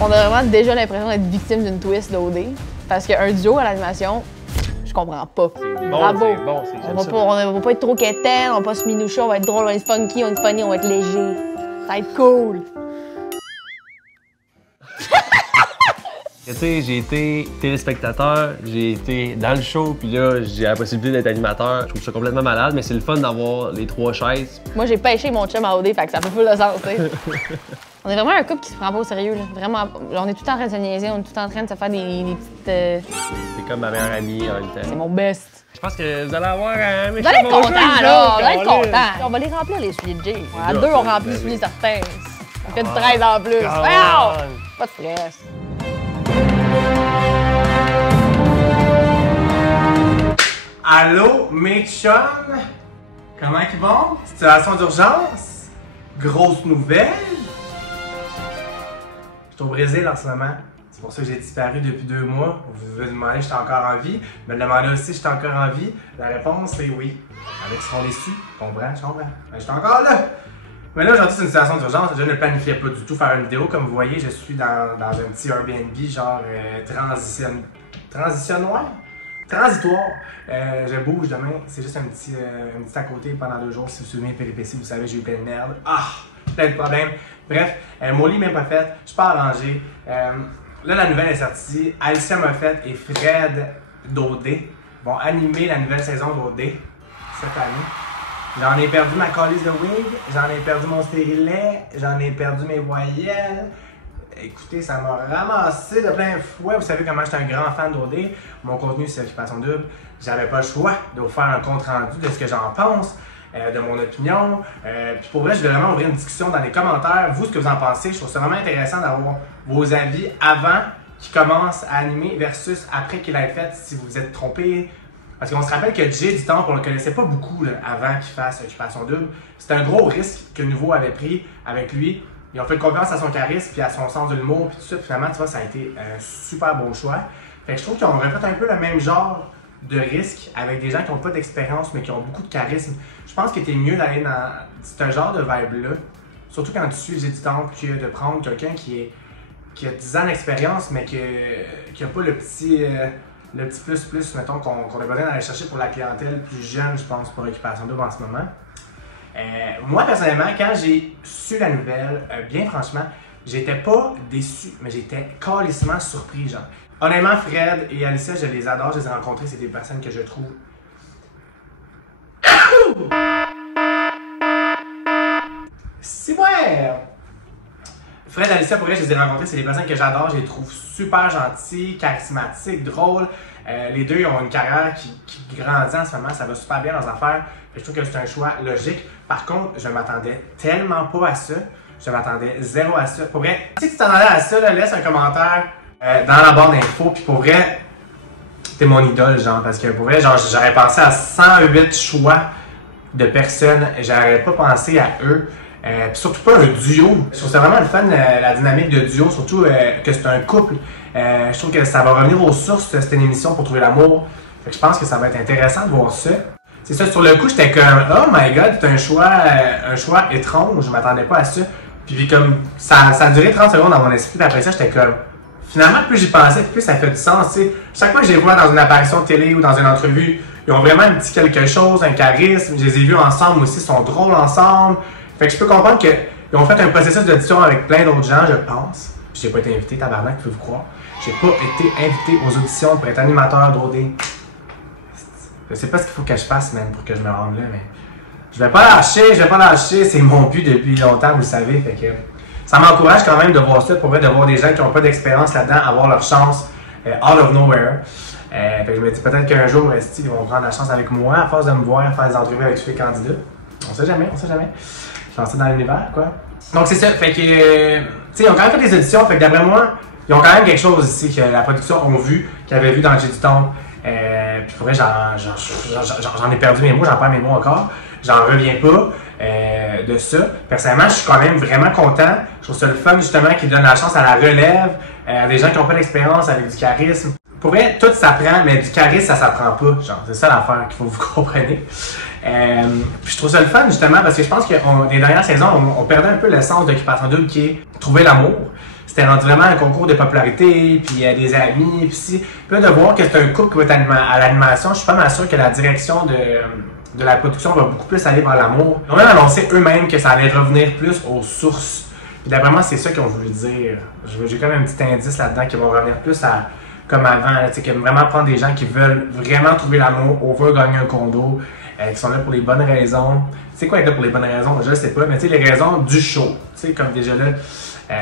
On a vraiment déjà l'impression d'être victime d'une twist d'OD. Parce qu'un duo à l'animation, je comprends pas. Bon, Bravo. c'est bon, On va pas être trop quétaine, on va pas se minoucher, on va être drôle, on va être funky, on va être funny, on va être léger. Ça va être cool. Tu sais, j'ai été téléspectateur, j'ai été dans le show, puis là, j'ai la possibilité d'être animateur. Je trouve ça complètement malade, mais c'est le fun d'avoir les 3 chaises. Moi, j'ai pêché mon chum à OD, fait que ça fait full de sens, tu sais. On est vraiment un couple qui se prend pas au sérieux, là. Vraiment, on est tout le temps en train de se niaiser, on est tout le temps en train de se faire des petites... C'est comme ma meilleure amie en même temps. C'est mon best. Je pense que vous allez avoir un Vous allez être contents, là! Vous allez être contents! On va les remplir, les souliers de Jay. À deux, on remplit les souliers certains. On fait du 13 en plus. Wow! Pas de stress. Allô, mes chums? Comment ils vont? Situation d'urgence? Grosse nouvelle? Je suis au Brésil en ce moment. C'est pour ça que j'ai disparu depuis 2 mois. Vous vous demandez si j'étais encore en vie. Me demandez aussi si j'étais encore en vie. La réponse c'est oui. Avec ce qu'on déçu. Je comprends. Mais j'étais encore là. Mais là, aujourd'hui, c'est une situation d'urgence. Je ne planifiais pas du tout faire une vidéo. Comme vous voyez, je suis dans un petit Airbnb, genre transitoire. Je bouge demain. C'est juste un petit à côté pendant 2 jours. Si vous vous souvenez, péripéties, vous savez, j'ai eu plein de merde. Plein de problèmes. Bref, mon lit n'est même pas fait. Je suis pas arrangé. Là, la nouvelle est sortie. Alicia Moffett et Fred d'OD vont animer la nouvelle saison d'OD cette année. J'en ai perdu ma calice de wig, j'en ai perdu mon stérilet, j'en ai perdu mes voyelles. Écoutez, ça m'a ramassé de plein fouet. Vous savez comment j'étais un grand fan d'OD. Mon contenu, c'est Occupation Double. J'avais pas le choix de vous faire un compte rendu de ce que j'en pense, de mon opinion. Puis pour vrai, je vais vraiment ouvrir une discussion dans les commentaires. Vous, ce que vous en pensez, je trouve ça vraiment intéressant d'avoir vos avis avant qu'il commence à animer versus après qu'il ait fait, si vous vous êtes trompé. Parce qu'on se rappelle que Jay du Temple, on le connaissait pas beaucoup là, avant qu'il fasse Occupation Double. C'était un gros risque que Nouveau avait pris avec lui. Ils ont fait confiance à son charisme puis à son sens de l'humour puis tout ça. Puis finalement, tu vois, ça a été un super bon choix. Fait que je trouve qu'on aurait fait un peu le même genre de risque avec des gens qui n'ont pas d'expérience mais qui ont beaucoup de charisme. Je pense que t'es mieux d'aller dans ce genre de vibe-là. Surtout quand tu suis Jay du Temple, que de prendre quelqu'un qui a 10 ans d'expérience mais qui n'a pas le petit plus, mettons, qu'on a besoin d'aller chercher pour la clientèle plus jeune, je pense, pour Occupation Double en ce moment. Moi, personnellement, quand j'ai su la nouvelle, bien franchement, j'étais pas déçu, mais j'étais calissement surpris, genre. Honnêtement, Fred et Alicia, je les adore, je les ai rencontrés, c'est des personnes que je trouve... C'est ouais! Fred et Alicia, pour vrai, je les ai rencontrés, c'est des personnes que j'adore, je les trouve super gentils, charismatiques, drôles. Les deux, ils ont une carrière qui grandit en ce moment, ça va super bien dans leurs affaires. Je trouve que c'est un choix logique. Par contre, je m'attendais tellement pas à ça. Je m'attendais zéro à ça. Pour vrai, si tu t'attendais à ça, là, laisse un commentaire dans la barre d'infos. Puis pour vrai, t'es mon idole, genre. Parce que pour vrai, genre, j'aurais pensé à 108 choix de personnes. J'aurais pas pensé à eux. Puis surtout pas un duo. Je trouve ça vraiment le fun, la dynamique de duo, surtout que c'est un couple. Je trouve que ça va revenir aux sources de cette émission pour trouver l'amour. Fait que je pense que ça va être intéressant de voir ça. C'est ça, sur le coup, j'étais comme « Oh my God, c'est un choix étrange, je m'attendais pas à ça. » Puis comme, ça a duré 30 secondes dans mon esprit, puis après ça, j'étais comme... Finalement, plus j'y pensais, plus ça fait du sens, tu sais. Chaque fois que je les vois dans une apparition de télé ou dans une entrevue, ils ont vraiment un petit quelque chose, un charisme. Je les ai vus ensemble aussi, ils sont drôles ensemble. Fait que je peux comprendre qu'ils ont fait un processus d'audition avec plein d'autres gens, je pense. Puis j'ai pas été invité, tabarnak, pouvez-vous croire. J'ai pas été invité aux auditions pour être animateur d'OD. Je sais pas ce qu'il faut que je fasse, même, pour que je me rende là, mais... Je vais pas lâcher, c'est mon but depuis longtemps, vous le savez, fait que... Ça m'encourage quand même de voir ça, pour vrai, de voir des gens qui n'ont pas d'expérience là-dedans avoir leur chance out of nowhere. Fait que je me dis peut-être qu'un jour, ils vont prendre la chance avec moi, à force de me voir faire des entrevues avec tous les candidats. On sait jamais. Je lance ça dans l'univers, quoi. Donc c'est ça, fait que... tu sais, ils ont quand même fait des auditions, fait que d'après moi, ils ont quand même quelque chose ici que la production ont vu, qu'ils avaient vu dans Jay du Temple. Puis pour vrai, j'en ai perdu mes mots, j'en perds mes mots encore. J'en reviens pas de ça. Personnellement, je suis quand même vraiment content. Je trouve ça le fun, justement, qui donne la chance à la relève, à des gens qui n'ont pas d'expérience avec du charisme. Pour vrai, tout s'apprend, mais du charisme, ça s'apprend pas. Genre, c'est ça l'affaire qu'il faut que vous compreniez. Puis je trouve ça le fun, justement, parce que je pense que les dernières saisons, on perdait un peu le sens d'Occupation Double qui est trouver l'amour. c'était rendu vraiment un concours de popularité, puis des amis, puis si. Puis là, de voir que c'est un couple qui va être à l'animation, je suis pas mal sûr que la direction de la production va beaucoup plus aller vers l'amour. Ils ont même annoncé eux-mêmes que ça allait revenir plus aux sources. Puis d'après moi, c'est ça qu'ils ont voulu dire. J'ai quand même un petit indice là-dedans qui vont revenir plus à comme avant, tu sais, vraiment prendre des gens qui veulent vraiment trouver l'amour, on veut gagner un condo, qui sont là pour les bonnes raisons. Tu sais quoi être là pour les bonnes raisons? Je sais pas, mais tu sais, les raisons du show. Tu sais, comme déjà là,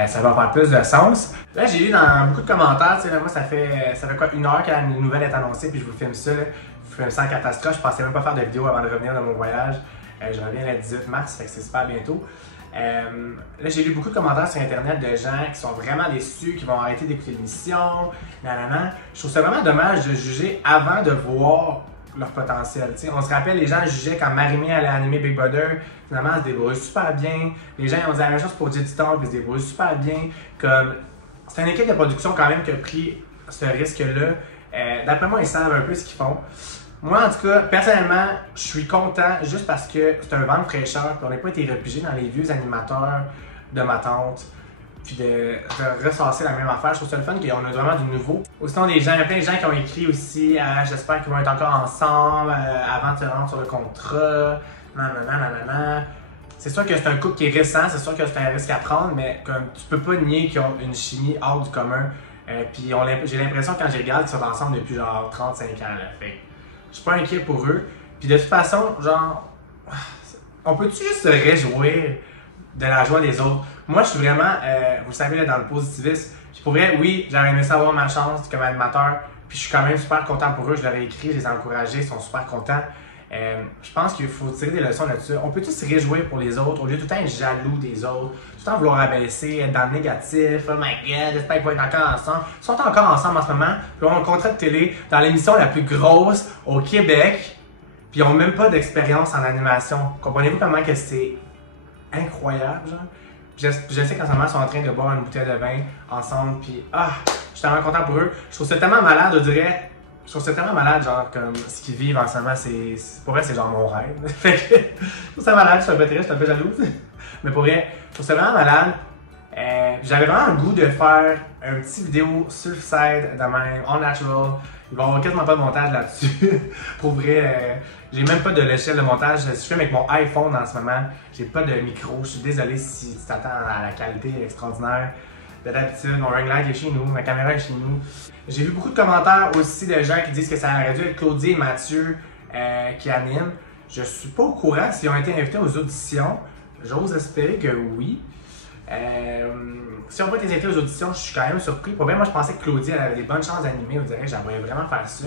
ça va faire plus de sens. Là, j'ai lu dans beaucoup de commentaires, tu sais, là, moi, ça fait quoi, 1 heure que la nouvelle est annoncée, puis je vous filme ça, là. Je vous filme ça en catastrophe. Je pensais même pas faire de vidéo avant de revenir de mon voyage. Je reviens le 18 mars, fait que c'est super bientôt. Là, j'ai lu beaucoup de commentaires sur Internet de gens qui sont vraiment déçus, qui vont arrêter d'écouter l'émission, nanana. Je trouve ça vraiment dommage de juger avant de voir leur potentiel. T'sais, on se rappelle, les gens jugeaient quand Marie-Mé allait animer Big Brother, finalement, elle se débrouille super bien. Les gens ont dit la même chose pour J.T. Thorpe, ils se débrouillent super bien. C'est une équipe de production quand même qui a pris ce risque-là. D'après moi, ils savent un peu ce qu'ils font. Moi, en tout cas, personnellement, je suis content juste parce que c'est un vent de fraîcheur, puis on n'a pas été repigé dans les vieux animateurs de ma tante, puis de ressasser la même affaire. Je trouve ça le fun qu'on a vraiment du nouveau. Aussi, il y a plein de gens qui ont écrit aussi j'espère qu'ils vont être encore ensemble avant de se rendre sur le contrat, nanana. C'est sûr que c'est un couple qui est récent, c'est sûr que c'est un risque à prendre, mais comme tu peux pas nier qu'ils ont une chimie hors du commun. Puis j'ai l'impression quand je regarde qu'ils sont ensemble depuis genre 35 ans. Là. Fait je suis pas inquiet pour eux. Puis de toute façon, genre, on peut-tu juste se réjouir de la joie des autres? Moi, je suis vraiment, vous savez, là, dans le positivisme. Puis pour vrai, oui, j'aurais aimé savoir ma chance comme animateur. Puis je suis quand même super content pour eux. Je leur ai écrit, je les ai encouragés, ils sont super contents. Je pense qu'il faut tirer des leçons là-dessus. On peut tous se réjouir pour les autres au lieu de tout le temps être jaloux des autres, tout le temps vouloir abaisser, être dans le négatif. Oh my god, j'espère qu'ils vont être encore ensemble. Ils sont encore ensemble en ce moment. Puis ils ont un contrat de télé dans l'émission la plus grosse au Québec. Puis ils n'ont même pas d'expérience en animation. Comprenez-vous comment que c'est incroyable, genre? Je sais qu'en ce moment, ils sont en train de boire une bouteille de vin ensemble. Puis je suis tellement content pour eux. Je trouve ça tellement malade, je dirais. Je trouve ça tellement malade, genre, comme ce qu'ils vivent en ce moment, pour vrai, c'est genre mon rêve. Fait que, je trouve ça malade, je suis un peu triste, je suis un peu jaloux. Mais pour vrai, je trouve ça vraiment malade. J'avais vraiment le goût de faire un petit vidéo sur le site de même, all natural. Il va y avoir quasiment pas de montage là-dessus. Pour vrai, j'ai même pas de l'échelle de montage. Je filme avec mon iPhone en ce moment. J'ai pas de micro. Je suis désolé si tu t'attends à la qualité extraordinaire. D'habitude, mon ring light est chez nous, ma caméra est chez nous. J'ai vu beaucoup de commentaires aussi de gens qui disent que ça aurait dû être Claudie et Mathieu qui animent. Je suis pas au courant s'ils ont été invités aux auditions. J'ose espérer que oui. Si on va être invités aux auditions, je suis quand même surpris. Pour vrai, moi je pensais que Claudie elle avait des bonnes chances d'animer. On dirait que j'aimerais vraiment faire ça.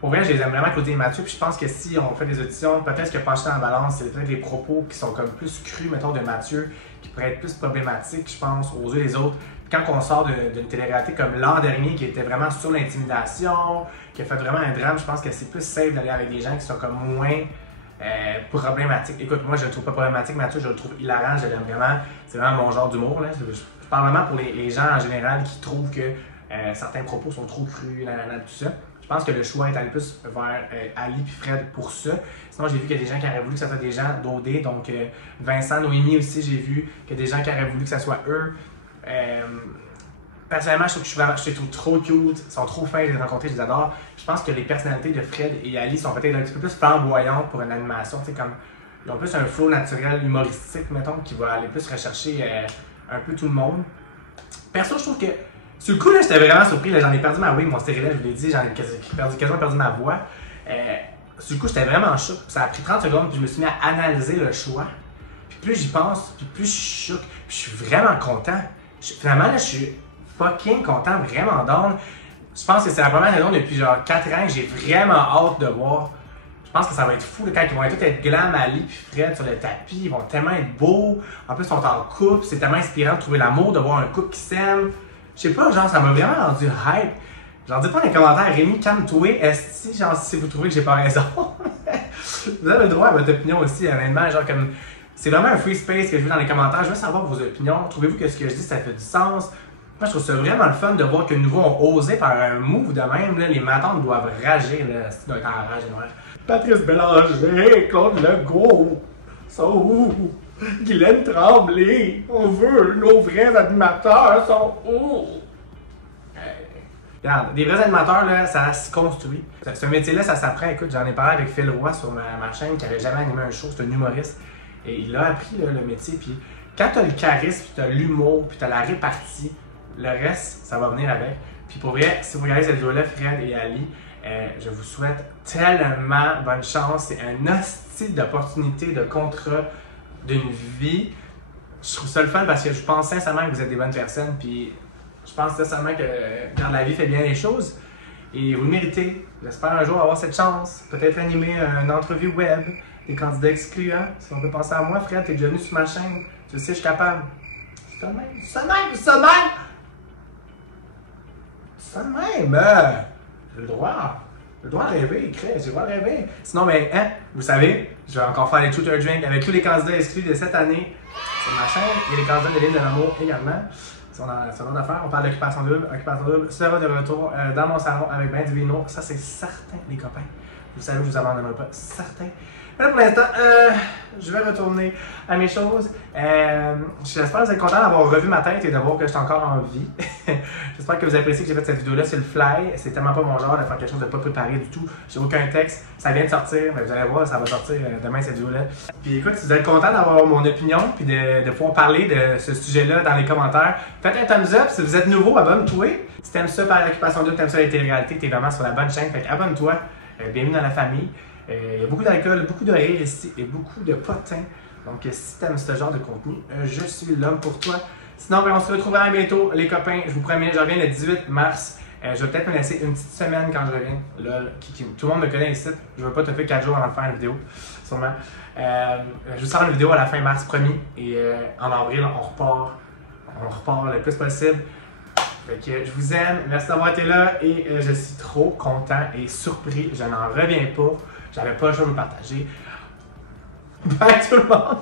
Pour vrai, je les aime vraiment, Claudie et Mathieu. Puis je pense que si on fait des auditions, peut-être ce que pencher dans la balance, c'est peut-être les propos qui sont comme plus crus, mettons, de Mathieu, qui pourraient être plus problématiques, je pense, aux yeux des autres. Puis quand on sort d'une télé-réalité comme l'an dernier, qui était vraiment sur l'intimidation, qui a fait vraiment un drame, je pense que c'est plus safe d'aller avec des gens qui sont comme moins problématiques. Écoute, moi, je le trouve pas problématique, Mathieu, je le trouve hilarant, je l'aime vraiment. C'est vraiment mon genre d'humour, là. Je parle vraiment pour les gens en général qui trouvent que certains propos sont trop crus, tout ça. Je pense que le choix est allé plus vers Ali et Fred pour ça. Sinon, j'ai vu qu'il y a des gens qui auraient voulu que ce soit des gens d'OD. Donc, Vincent, Noémie aussi, j'ai vu qu'il y a des gens qui auraient voulu que ce soit eux. Personnellement, je trouve que je les trouve trop cute. Ils sont trop fins, je les ai rencontrés, je les adore. Je pense que les personnalités de Fred et Ali sont peut-être un petit peu plus flamboyantes pour une animation. Tu sais, comme, ils ont plus un flow naturel, humoristique, mettons, qui va aller plus rechercher un peu tout le monde. Perso, je trouve que sur le coup, là, j'étais vraiment surpris. J'en ai perdu ma wig, mon stérilet, je vous l'ai dit, j'en ai quasiment perdu ma voix. Sur le coup, j'étais vraiment choqué. Ça a pris 30 secondes, puis je me suis mis à analyser le choix. Puis plus j'y pense, puis plus je suis choqué. Puis je suis vraiment content. Finalement, là, je suis fucking content, vraiment down. Je pense que c'est la première saison depuis genre 4 ans que j'ai vraiment hâte de voir. Je pense que ça va être fou, là, quand ils vont tous être glam, Ali puis Fred sur le tapis. Ils vont tellement être beaux. En plus, ils sont en couple. C'est tellement inspirant de trouver l'amour, de voir un couple qui s'aime. Je sais pas, genre, ça m'a vraiment rendu hype. Genre, dites pas dans les commentaires, Rémi, calme-toi, est-ce genre, si vous trouvez que j'ai pas raison. Vous avez le droit à votre opinion aussi, honnêtement. Genre, comme, c'est vraiment un free space que je veux dans les commentaires. Je veux savoir vos opinions. Trouvez-vous que ce que je dis, ça fait du sens? Moi, je trouve ça vraiment le fun de voir que nouveau ont osé faire un move de même. Là. Les matantes doivent rager, là. Ça doit être en rage, noir. Patrice Bélanger, Claude Legault. So, Guylaine Tremblay, on veut, nos vrais animateurs sont où? Regarde, des vrais animateurs, là, ça se construit. Ce métier-là, ça s'apprend. Écoute, j'en ai parlé avec Phil Roy sur ma chaîne qui n'avait jamais animé un show, c'est un humoriste. Et il a appris là, le métier. Puis quand tu as le charisme, puis tu as l'humour, puis tu as la répartie, le reste, ça va venir avec. Puis pour vrai, si vous regardez cette vidéo-là, Fred et Ali, je vous souhaite tellement bonne chance. C'est un hostie d'opportunité, de contrat, d'une vie. Je trouve ça le fun parce que je pense sincèrement que vous êtes des bonnes personnes. Puis je pense sincèrement que quand la vie fait bien les choses, et vous le méritez. J'espère un jour avoir cette chance. Peut-être animer une entrevue web, des candidats excluants. Si on peut penser à moi, Fred, t'es déjà venu sur ma chaîne. Je sais, je suis capable. Ça même, ça même, ça même! Ça même! J'ai le droit. J'ai le droit de rêver, Chris, j'ai le droit de rêver. Sinon, ben, hein, vous savez, je vais encore faire les Shooter Drink avec tous les candidats exclus de cette année sur ma chaîne. Il y a les candidats de l'île de l'amour également. C'est une autre affaire. On parle d'Occupation Double. Occupation Double sera de retour dans mon salon avec ben du vino. Ça, c'est certain, les copains. Vous savez, je vous abandonnerai pas. Certain. Mais là, pour l'instant, je vais retourner à mes choses. J'espère que vous êtes contents d'avoir revu ma tête et de voir que je suis encore en vie. J'espère que vous appréciez que j'ai fait cette vidéo-là. C'est le fly. C'est tellement pas mon genre de faire quelque chose de pas préparé du tout. J'ai aucun texte. Ça vient de sortir. Mais vous allez voir, ça va sortir demain cette vidéo-là. Puis écoute, si vous êtes contents d'avoir mon opinion puis de pouvoir parler de ce sujet-là dans les commentaires, faites un thumbs up. Si vous êtes nouveau, abonne-toi. Si t'aimes ça par l'occupation double, t'aimes ça la télé-réalité, t'es vraiment sur la bonne chaîne. Fait abonne-toi. Bienvenue dans la famille. Il y a beaucoup d'alcool, beaucoup de rire ici et beaucoup de potins. Donc, si tu aimes ce genre de contenu, je suis l'homme pour toi. Sinon, ben, on se retrouvera bientôt, les copains. Je vous promets, je reviens le 18 mars. Je vais peut-être me laisser une petite semaine quand je reviens. Là, tout le monde me connaît ici. Je ne vais pas te faire 4 jours avant de faire une vidéo, sûrement. Je vous sors une vidéo à la fin mars, promis. Et en avril, on repart le plus possible. Fait que je vous aime, merci d'avoir été là et je suis trop content et surpris. Je n'en reviens pas. J'avais pas le choix de vous partager. Bye tout le monde!